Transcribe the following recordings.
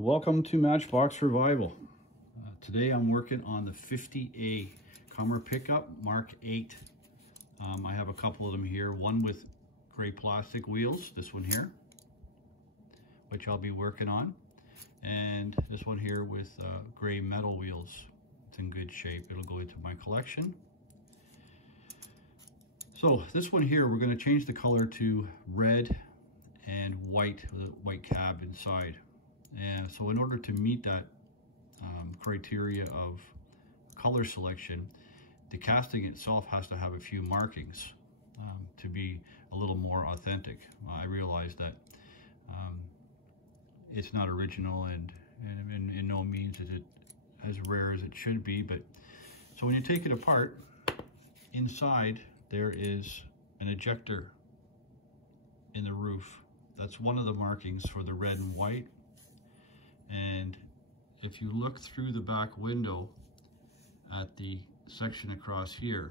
Welcome to Matchbox Revival. Today I'm working on the 50A Comer pickup Mark VIII. I have a couple of them here, one with gray plastic wheels, this one here, which I'll be working on, and this one here with gray metal wheels. It's in good shape. It'll go into my collection. So this one here, we're going to change the color to red and white with a white cab inside. And so in order to meet that criteria of color selection, the casting itself has to have a few markings to be a little more authentic. I realize that it's not original and in no means is it as rare as it should be, but so when you take it apart, inside there is an ejector in the roof. That's one of the markings for the red and white. And if you look through the back window at the section across here,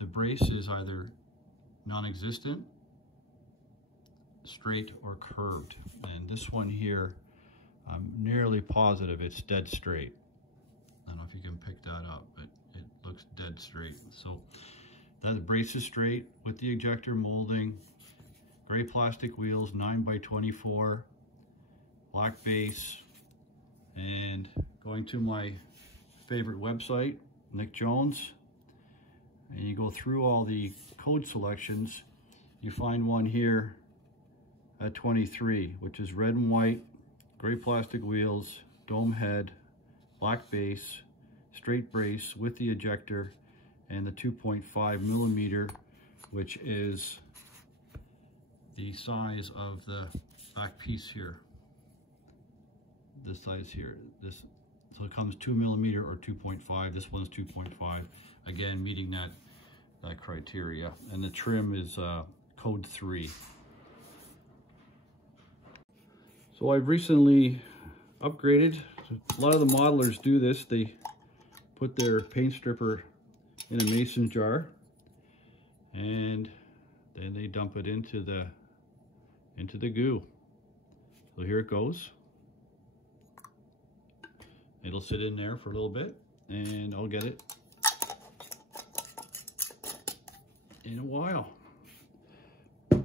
the brace is either non-existent, straight, or curved. And this one here, I'm nearly positive it's dead straight. I don't know if you can pick that up, but it looks dead straight. So that brace is straight with the ejector molding, gray plastic wheels, 9x24, black base, and going to my favorite website, Nick Jones, and you go through all the code selections, you find one here at 23, which is red and white, gray plastic wheels, dome head, black base, straight brace with the ejector, and the 2.5 millimeter, which is the size of the back piece here. This size here, so it comes 2 millimeter or 2.5. This one's 2.5. Again, meeting that criteria. And the trim is code 3. So I've recently upgraded. A lot of the modelers do this. They put their paint stripper in a mason jar, and then they dump it into the goo. So here it goes. It'll sit in there for a little bit, and I'll get it in a while. I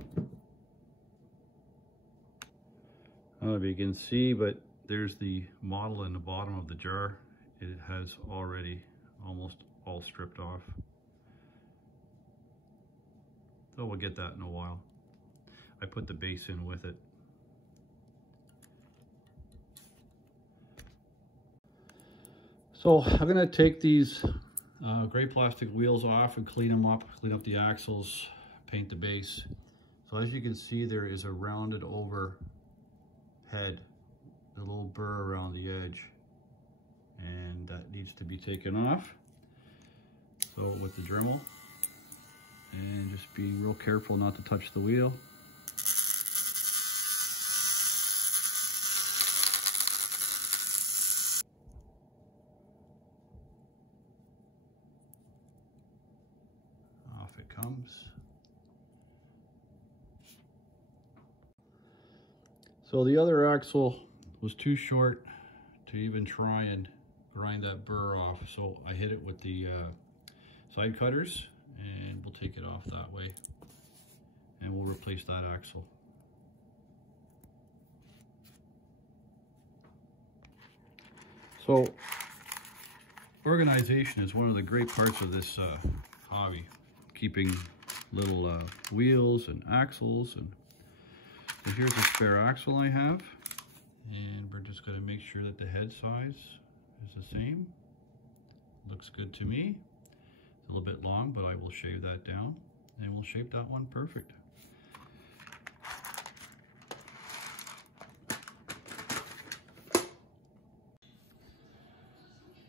don't know if you can see, but there's the model in the bottom of the jar. It has already almost all stripped off. So we'll get that in a while. I put the base in with it. So I'm gonna take these gray plastic wheels off and clean them up, clean up the axles, paint the base. So as you can see, there is a rounded over head, a little burr around the edge, and that needs to be taken off. So with the Dremel, and just being real careful not to touch the wheel. Comes. So the other axle was too short to even try and grind that burr off, so I hit it with the side cutters, and we'll take it off that way, and we'll replace that axle. So organization is one of the great parts of this hobby. Keeping little wheels and axles, and so here's a spare axle I have, and we're just going to make sure that the head size is the same. Looks good to me. It's a little bit long, but I will shave that down, and we'll shape that one perfect.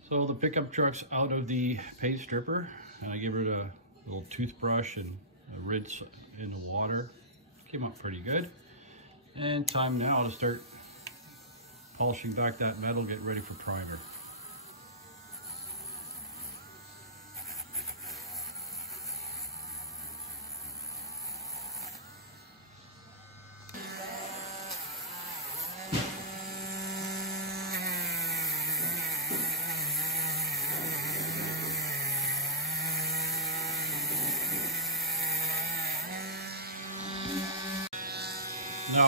So the pickup truck's out of the paint stripper, and I give it a little toothbrush and a rinse in the water. Came up pretty good. And time now to start polishing back that metal, get ready for primer.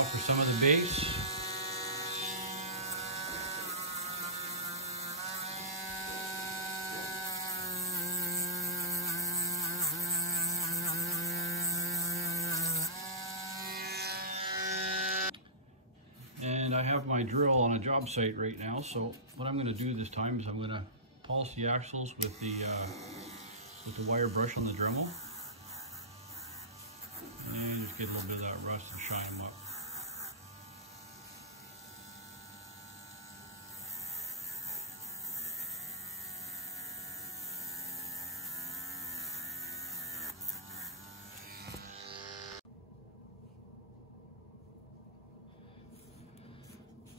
out for some of the base. And I have my drill on a job site right now, so what I'm going to do this time is I'm going to polish the axles with the wire brush on the Dremel, and just get a little bit of that rust and shine them up.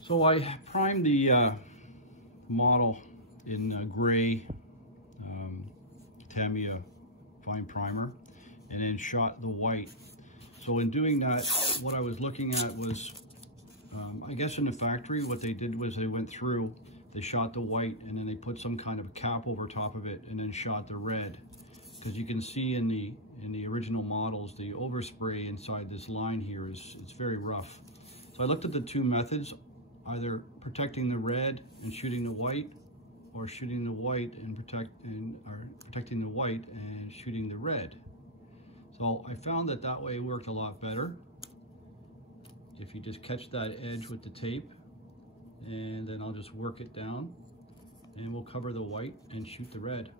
So I primed the model in gray Tamiya fine primer, and then shot the white. So in doing that, what I was looking at was, I guess in the factory, what they did was they went through, they shot the white, and then they put some kind of a cap over top of it, and then shot the red. Because you can see in the original models, the overspray inside this line here it's very rough. So I looked at the two methods, either protecting the red and shooting the white, or shooting the white and protecting the white and shooting the red. So I found that that way worked a lot better. If you just catch that edge with the tape, and then I'll just work it down, and we'll cover the white and shoot the red.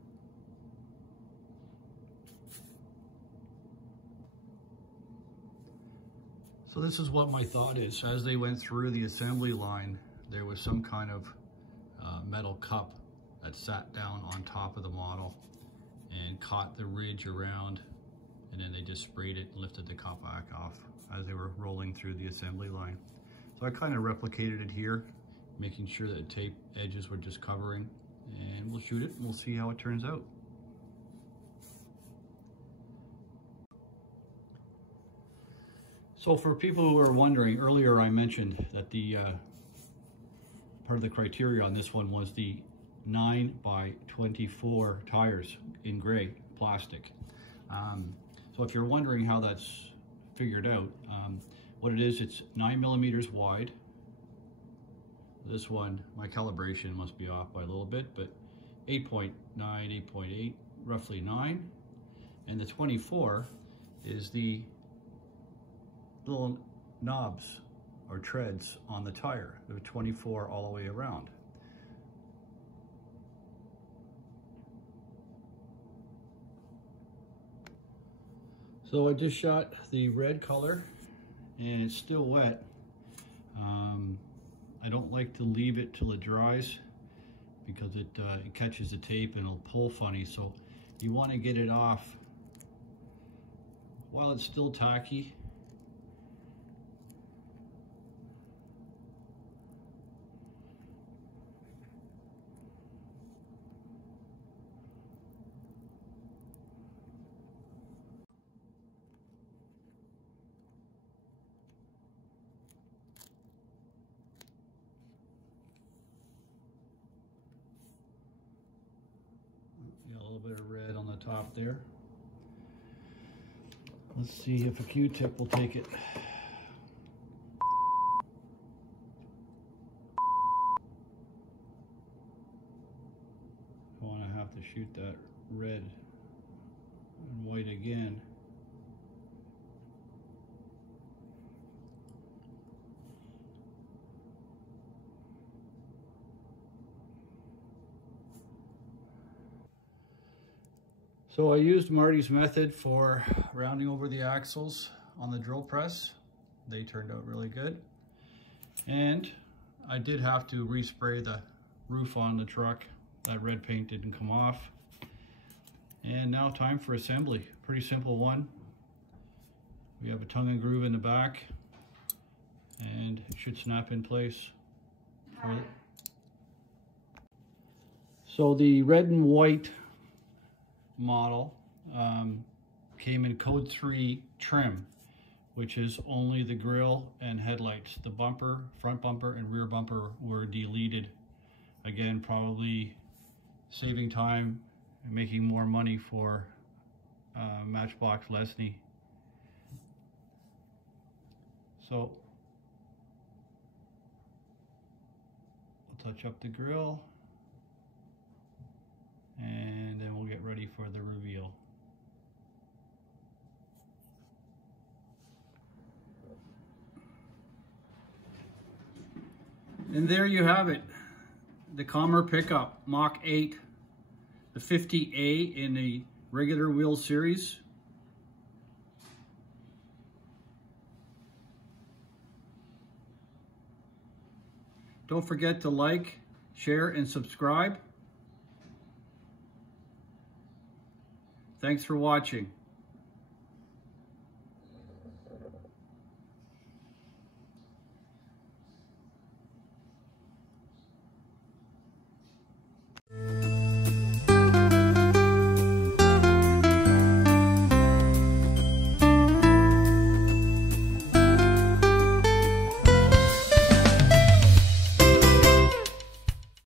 So this is what my thought is. As they went through the assembly line, there was some kind of metal cup that sat down on top of the model and caught the ridge around, and then they just sprayed it and lifted the cup back off as they were rolling through the assembly line. So I kind of replicated it here, making sure that the tape edges were just covering, and we'll shoot it and we'll see how it turns out. So for people who are wondering, earlier I mentioned that the part of the criteria on this one was the 9x24 tires in gray plastic. So if you're wondering how that's figured out, what it is, it's 9 millimeters wide. This one, my calibration must be off by a little bit, but 8.9, 8.8, roughly 9. And the 24 is the little knobs or treads on the tire. They're 24 all the way around. So I just shot the red color, and it's still wet. I don't like to leave it till it dries because it catches the tape and it'll pull funny. So you want to get it off while it's still tacky. Got a little bit of red on the top there. Let's see if a Q-tip will take it. I want to have to shoot that red and white again. So I used Marty's method for rounding over the axles on the drill press. They turned out really good. And I did have to respray the roof on the truck. That red paint didn't come off. And now time for assembly. Pretty simple one. We have a tongue and groove in the back, and it should snap in place. So the red and white model came in code 3 trim, which is only the grille and headlights. The bumper, front bumper and rear bumper were deleted. Again, probably saving time and making more money for Matchbox Lesney. So touch up the grill, and then we'll get ready for the reveal. And there you have it, the Commer pickup, Mach 8, the 50A in the regular wheel series. Don't forget to like, share, and subscribe. Thanks for watching.